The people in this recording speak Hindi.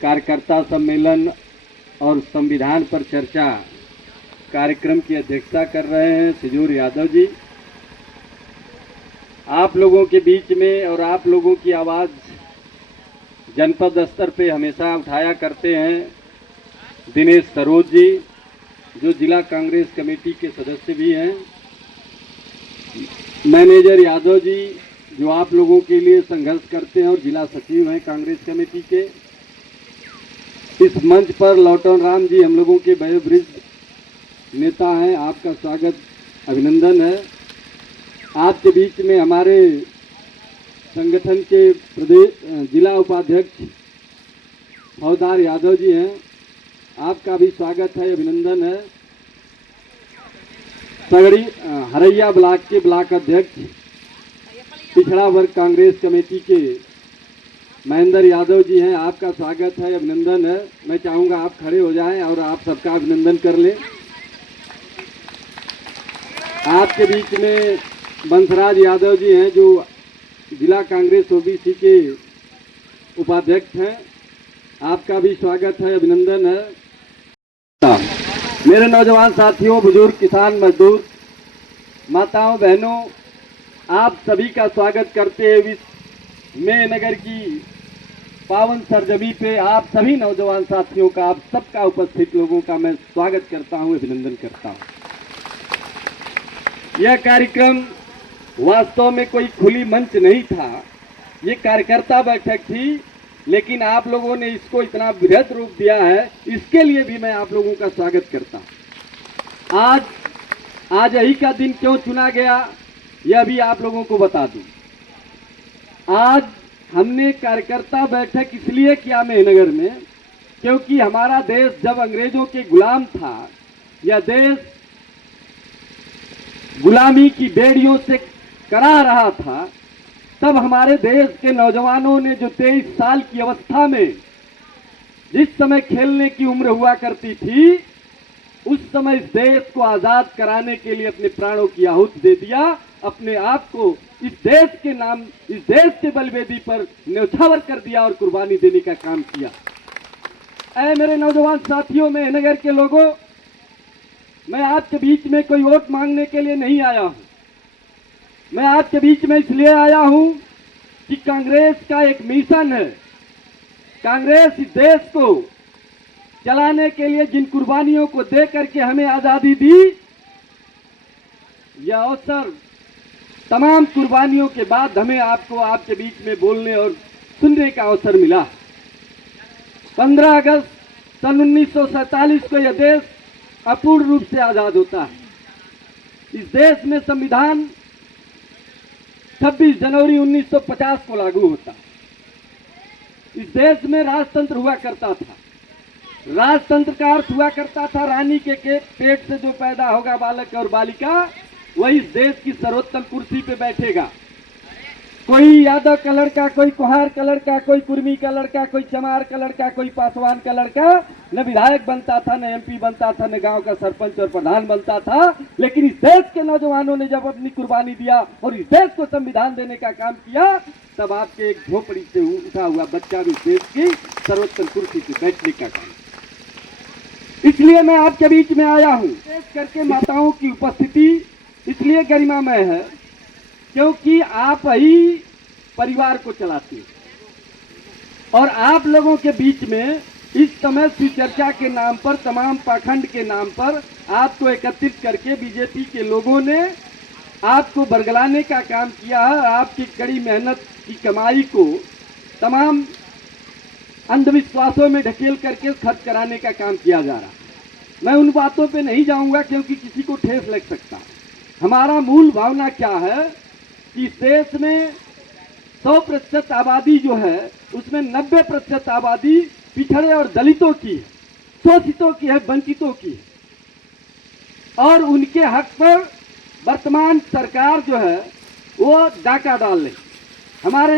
कार्यकर्ता सम्मेलन और संविधान पर चर्चा कार्यक्रम की अध्यक्षता कर रहे हैं सिजूर यादव जी। आप लोगों के बीच में और आप लोगों की आवाज़ जनपद स्तर पे हमेशा उठाया करते हैं दिनेश सरोज जी, जो जिला कांग्रेस कमेटी के सदस्य भी हैं, मैनेजर यादव जी, जो आप लोगों के लिए संघर्ष करते हैं और जिला सचिव हैं कांग्रेस कमेटी के। इस मंच पर लौटन राम जी हम लोगों के वयोवृद्ध नेता हैं, आपका स्वागत अभिनंदन है। आपके बीच में हमारे संगठन के प्रदेश जिला उपाध्यक्ष फौजदार यादव जी हैं, आपका भी स्वागत है, अभिनंदन है। सगड़ी हरैया ब्लॉक के ब्लॉक अध्यक्ष पिछड़ा वर्ग कांग्रेस कमेटी के महेंद्र यादव जी हैं, आपका स्वागत है, अभिनंदन है। मैं चाहूँगा आप खड़े हो जाएं और आप सबका अभिनंदन कर लें। आपके बीच में बंसराज यादव जी हैं, जो जिला कांग्रेस ओबीसी के उपाध्यक्ष हैं, आपका भी स्वागत है, अभिनंदन है। मेरे नौजवान साथियों, बुजुर्ग, किसान, मजदूर, माताओं, बहनों, आप सभी का स्वागत करते हुए मैं नगर की पावन सरजमी पे आप सभी नौजवान साथियों का, आप सबका, उपस्थित लोगों का मैं स्वागत करता हूं, अभिनंदन करता हूं। यह कार्यक्रम वास्तव में कोई खुली मंच नहीं था, ये कार्यकर्ता बैठक थी, लेकिन आप लोगों ने इसको इतना बृहद रूप दिया है, इसके लिए भी मैं आप लोगों का स्वागत करता हूं। आज यही का दिन क्यों चुना गया, यह भी आप लोगों को बता दूं। आज हमने कार्यकर्ता बैठक इसलिए किया मेहनगर में, क्योंकि हमारा देश जब अंग्रेजों के गुलाम था, यह देश गुलामी की बेड़ियों से करा रहा था, तब हमारे देश के नौजवानों ने जो 23 साल की अवस्था में जिस समय खेलने की उम्र हुआ करती थी, उस समय इस देश को आजाद कराने के लिए अपने प्राणों की आहुति दे दिया, अपने आप को इस देश के नाम, इस देश के बलवेदी पर न्यौछावर कर दिया और कुर्बानी देने का काम किया। ऐ मेरे नौजवान साथियों, में नगर के लोगों, मैं आपके बीच में कोई वोट मांगने के लिए नहीं आया हूं। मैं आपके बीच में इसलिए आया हूं कि कांग्रेस का एक मिशन है। कांग्रेस इस देश को चलाने के लिए जिन कुर्बानियों को दे करके हमें आजादी दी, यह अवसर तमाम कुर्बानियों के बाद हमें आपको आपके बीच में बोलने और सुनने का अवसर मिला। 15 अगस्त सन 1947 को यह देश अपूर्ण रूप से आजाद होता है। इस देश में संविधान 26 जनवरी 1950 को लागू होता है। इस देश में राजतंत्र हुआ करता था। राजतंत्र का अर्थ हुआ करता था रानी के पेट से जो पैदा होगा बालक और बालिका, वही इस देश की सर्वोत्तम कुर्सी पे बैठेगा। कोई यादव का लड़का, कोई कुहार का लड़का, कोई कुर्मी का लड़का, कोई चमार का लड़का, कोई पासवान का लड़का न विधायक बनता था, न एमपी बनता था, न गांव का सरपंच और प्रधान बनता था। लेकिन इस देश के नौजवानों ने जब अपनी कुर्बानी दिया और इस देश को संविधान देने का काम किया, तब आपके एक झोपड़ी से उठा हुआ बच्चा भी देश की सर्वोत्तम कुर्सी पर बैठने का काम। इसलिए मैं आपके बीच में आया हूँ। विशेष करके माताओं की उपस्थिति इसलिए गरिमामय है, क्योंकि आप ही परिवार को चलाते हैं और आप लोगों के बीच में इस समय चर्चा के नाम पर, तमाम पाखंड के नाम पर आपको एकत्रित करके बीजेपी के लोगों ने आपको बरगलाने का काम किया है। आपकी कड़ी मेहनत की कमाई को तमाम अंधविश्वासों में ढकेल करके खर्च कराने का काम किया जा रहा है। मैं उन बातों पे नहीं जाऊंगा, क्योंकि किसी को ठेस लग सकता है। हमारा मूल भावना क्या है कि इस देश में 100% आबादी जो है, उसमें 90% आबादी पिछड़े और दलितों की है, शोषितों की है, वंचितों की है, और उनके हक पर वर्तमान सरकार जो है वो डाका डाल रही। हमारे